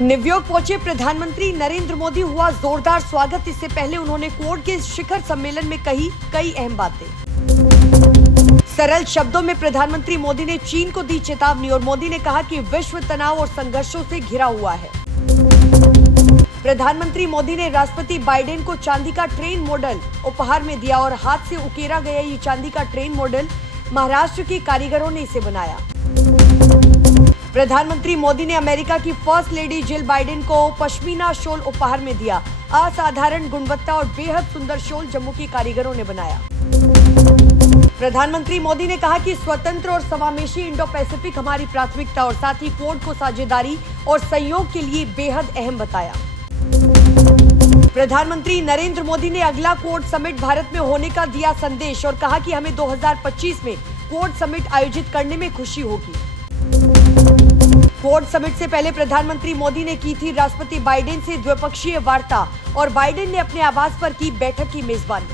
New York पहुंचे प्रधानमंत्री नरेंद्र मोदी, हुआ जोरदार स्वागत। इससे पहले उन्होंने क्वाड के शिखर सम्मेलन में कही कई अहम बातें। सरल शब्दों में प्रधानमंत्री मोदी ने चीन को दी चेतावनी और मोदी ने कहा कि विश्व तनाव और संघर्षों से घिरा हुआ है। प्रधानमंत्री मोदी ने राष्ट्रपति बाइडेन को चांदी का ट्रेन मॉडल उपहार में दिया और हाथ से उकेरा गया ये चांदी का ट्रेन मॉडल महाराष्ट्र के कारीगरों ने इसे बनाया। प्रधानमंत्री मोदी ने अमेरिका की फर्स्ट लेडी जिल बाइडेन को पश्मीना शॉल उपहार में दिया। असाधारण गुणवत्ता और बेहद सुंदर शॉल जम्मू के कारीगरों ने बनाया। प्रधानमंत्री मोदी ने कहा कि स्वतंत्र और समावेशी इंडो पैसिफिक हमारी प्राथमिकता और साथ ही क्वाड को साझेदारी और सहयोग के लिए बेहद अहम बताया। प्रधानमंत्री नरेंद्र मोदी ने अगला क्वाड समिट भारत में होने का दिया संदेश और कहा कि हमें 2025 में क्वाड समिट आयोजित करने में खुशी होगी। क्वाड समिट से पहले प्रधानमंत्री मोदी ने की थी राष्ट्रपति बाइडेन से द्विपक्षीय वार्ता और बाइडेन ने अपने आवास पर की बैठक की मेजबानी।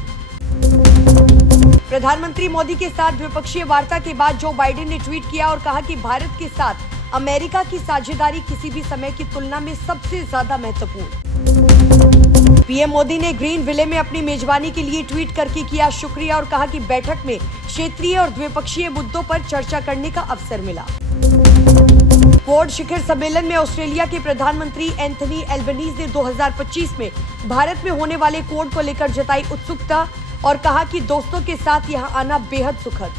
प्रधानमंत्री मोदी के साथ द्विपक्षीय वार्ता के बाद जो बाइडेन ने ट्वीट किया और कहा कि भारत के साथ अमेरिका की साझेदारी किसी भी समय की तुलना में सबसे ज्यादा महत्वपूर्ण। पीएम मोदी ने ग्रीन विले में अपनी मेजबानी के लिए ट्वीट करके किया शुक्रिया और कहा कि बैठक में क्षेत्रीय और द्विपक्षीय मुद्दों पर चर्चा करने का अवसर मिला। क्वाड शिखर सम्मेलन में ऑस्ट्रेलिया के प्रधानमंत्री एंथनी एल्बनीज ने 2025 में भारत में होने वाले क्वाड को लेकर जताई उत्सुकता और कहा कि दोस्तों के साथ यहां आना बेहद सुखद।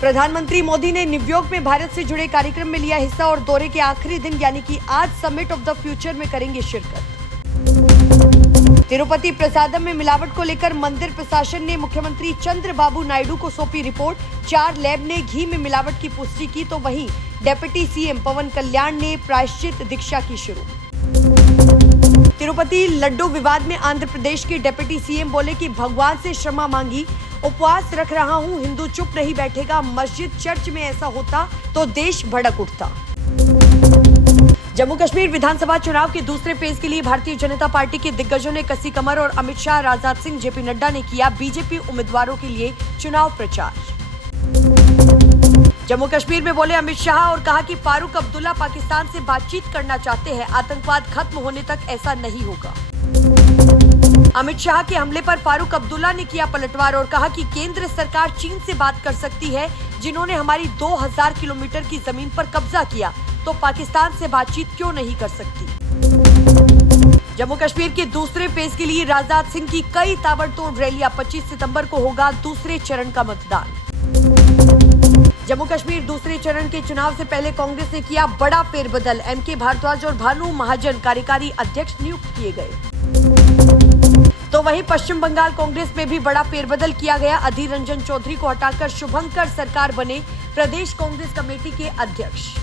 प्रधानमंत्री मोदी ने न्यूयॉर्क में भारत से जुड़े कार्यक्रम में लिया हिस्सा और दौरे के आखिरी दिन यानी कि आज समिट ऑफ द फ्यूचर में करेंगे शिरकत। तिरुपति प्रसादम में मिलावट को लेकर मंदिर प्रशासन ने मुख्यमंत्री चंद्रबाबू नायडू को सौंपी रिपोर्ट। 4 लैब ने घी में मिलावट की पुष्टि की तो वहीं डिप्टी सीएम पवन कल्याण ने प्रायश्चित दीक्षा की शुरू। तिरुपति लड्डू विवाद में आंध्र प्रदेश के डिप्टी सीएम बोले कि भगवान से क्षमा मांगी, उपवास रख रहा हूं, हिंदू चुप नहीं बैठेगा। मस्जिद चर्च में ऐसा होता तो देश भड़क उठता। जम्मू कश्मीर विधानसभा चुनाव के दूसरे फेज के लिए भारतीय जनता पार्टी के दिग्गजों ने कसी कमर और अमित शाह, राजनाथ सिंह, जेपी नड्डा ने किया बीजेपी उम्मीदवारों के लिए चुनाव प्रचार। जम्मू कश्मीर में बोले अमित शाह और कहा कि फारूक अब्दुल्ला पाकिस्तान से बातचीत करना चाहते हैं, आतंकवाद खत्म होने तक ऐसा नहीं होगा। अमित शाह के हमले पर फारूक अब्दुल्ला ने किया पलटवार और कहा कि केंद्र सरकार चीन से बात कर सकती है, जिन्होंने हमारी 2000 किलोमीटर की जमीन पर कब्जा किया, तो पाकिस्तान से बातचीत क्यों नहीं कर सकती। जम्मू कश्मीर के दूसरे फेज के लिए राजनाथ सिंह की कई ताबड़तोड़ रैलियां। 25 सितंबर को होगा दूसरे चरण का मतदान। जम्मू कश्मीर दूसरे चरण के चुनाव से पहले कांग्रेस ने किया बड़ा फेरबदल। एमके भारद्वाज और भानु महाजन कार्यकारी अध्यक्ष नियुक्त किए गए। तो वहीं पश्चिम बंगाल कांग्रेस में भी बड़ा फेरबदल किया गया। अधीर रंजन चौधरी को हटाकर शुभंकर सरकार बने प्रदेश कांग्रेस कमेटी के अध्यक्ष।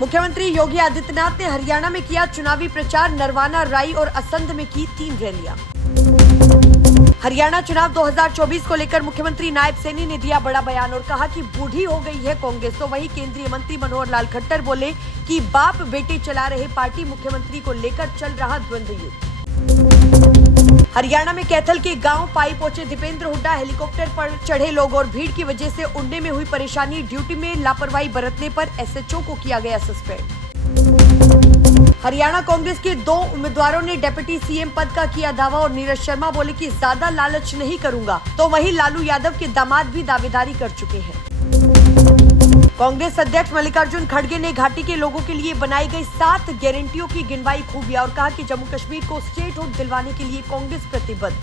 मुख्यमंत्री योगी आदित्यनाथ ने हरियाणा में किया चुनावी प्रचार। नरवाना, राई और असंध में की 3 रैलियां। हरियाणा चुनाव 2024 को लेकर मुख्यमंत्री नायब सैनी ने दिया बड़ा बयान और कहा कि बूढ़ी हो गई है कांग्रेस। तो वहीं केंद्रीय मंत्री मनोहर लाल खट्टर बोले कि बाप बेटे चला रहे पार्टी, मुख्यमंत्री को लेकर चल रहा द्वंद्व युद्ध। हरियाणा में कैथल के गांव पाई पहुंचे दीपेंद्र हुड्डा। हेलीकॉप्टर पर चढ़े लोग और भीड़ की वजह से उड़ने में हुई परेशानी। ड्यूटी में लापरवाही बरतने पर एसएचओ को किया गया सस्पेंड। हरियाणा कांग्रेस के 2 उम्मीदवारों ने डिप्टी सीएम पद का किया दावा और नीरज शर्मा बोले कि ज्यादा लालच नहीं करूंगा। तो वहीं लालू यादव के दामाद भी दावेदारी कर चुके हैं। कांग्रेस अध्यक्ष मल्लिकार्जुन खड़गे ने घाटी के लोगों के लिए बनाई गई 7 गारंटियों की गिनवाई खूबियां और कहा कि जम्मू कश्मीर को स्टेटहुड दिलवाने के लिए कांग्रेस प्रतिबद्ध।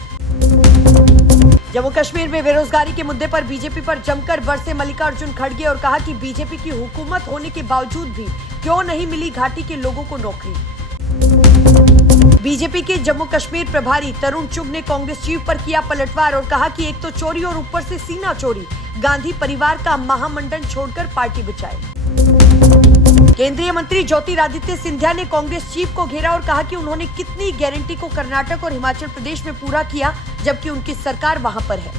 जम्मू कश्मीर में बेरोजगारी के मुद्दे पर बीजेपी पर जमकर बरसे मल्लिकार्जुन खड़गे और कहा कि बीजेपी की हुकूमत होने के बावजूद भी क्यों नहीं मिली घाटी के लोगों को नौकरी। बीजेपी के जम्मू कश्मीर प्रभारी तरुण चुग ने कांग्रेस चीफ पर किया पलटवार और कहा कि एक तो चोरी और ऊपर से सीना चोरी। गांधी परिवार का महामंडन छोड़कर पार्टी बचाए। केंद्रीय मंत्री ज्योतिरादित्य सिंधिया ने कांग्रेस चीफ को घेरा और कहा कि उन्होंने कितनी गारंटी को कर्नाटक और हिमाचल प्रदेश में पूरा किया, जबकि उनकी सरकार वहां पर है।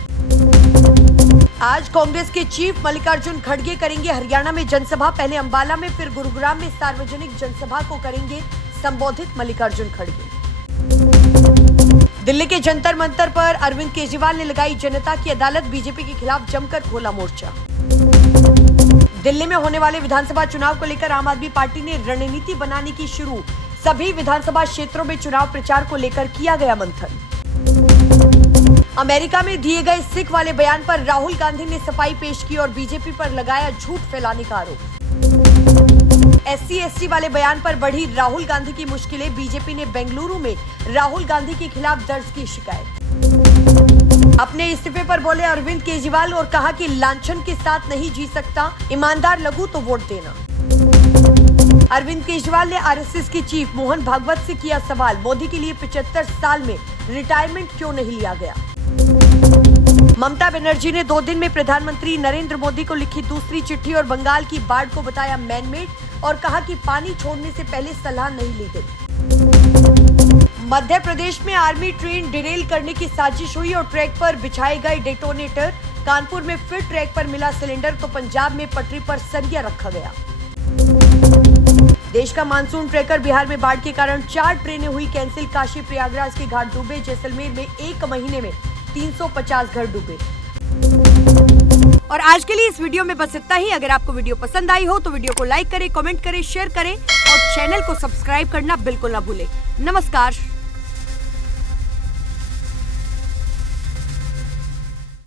आज कांग्रेस के चीफ मल्लिकार्जुन खड़गे करेंगे हरियाणा में जनसभा। पहले अंबाला में, फिर गुरुग्राम में सार्वजनिक जनसभा को करेंगे संबोधित मल्लिकार्जुन खड़गे। दिल्ली के जंतर मंतर पर अरविंद केजरीवाल ने लगाई जनता की अदालत। बीजेपी के खिलाफ जमकर खोला मोर्चा। दिल्ली में होने वाले विधानसभा चुनाव को लेकर आम आदमी पार्टी ने रणनीति बनाने की शुरू। सभी विधानसभा क्षेत्रों में चुनाव प्रचार को लेकर किया गया मंथन। अमेरिका में दिए गए सिख वाले बयान पर राहुल गांधी ने सफाई पेश की और बीजेपी पर लगाया झूठ फैलाने का आरोप। SC/ST वाले बयान पर बढ़ी राहुल गांधी की मुश्किलें, बीजेपी ने बेंगलुरु में राहुल गांधी के खिलाफ दर्ज की शिकायत। अपने इस्तीफे पर बोले अरविंद केजरीवाल और कहा कि लांछन के साथ नहीं जी सकता, ईमानदार लगूं तो वोट देना। अरविंद केजरीवाल ने RSS के चीफ मोहन भागवत से किया सवाल, मोदी के लिए 75 साल में रिटायरमेंट क्यों नहीं लिया गया। ममता बनर्जी ने 2 दिन में प्रधानमंत्री नरेंद्र मोदी को लिखी दूसरी चिट्ठी और बंगाल की बाढ़ को बताया मैनमेड और कहा कि पानी छोड़ने से पहले सलाह नहीं ली गई। मध्य प्रदेश में आर्मी ट्रेन डिरेल करने की साजिश हुई और ट्रैक पर बिछाए गए डेटोनेटर। कानपुर में फिर ट्रैक पर मिला सिलेंडर तो पंजाब में पटरी पर सरिया रखा गया। देश का मानसून ट्रैकर बिहार में बाढ़ के कारण 4 ट्रेनें हुई कैंसिल। काशी प्रयागराज के घाट डूबे। जैसलमेर में 1 महीने में 350 घर डूबे। और आज के लिए इस वीडियो में बस इतना ही। अगर आपको वीडियो पसंद आई हो तो वीडियो को लाइक करें, कमेंट करें, शेयर करें और चैनल को सब्सक्राइब करना बिल्कुल ना भूलें। नमस्कार।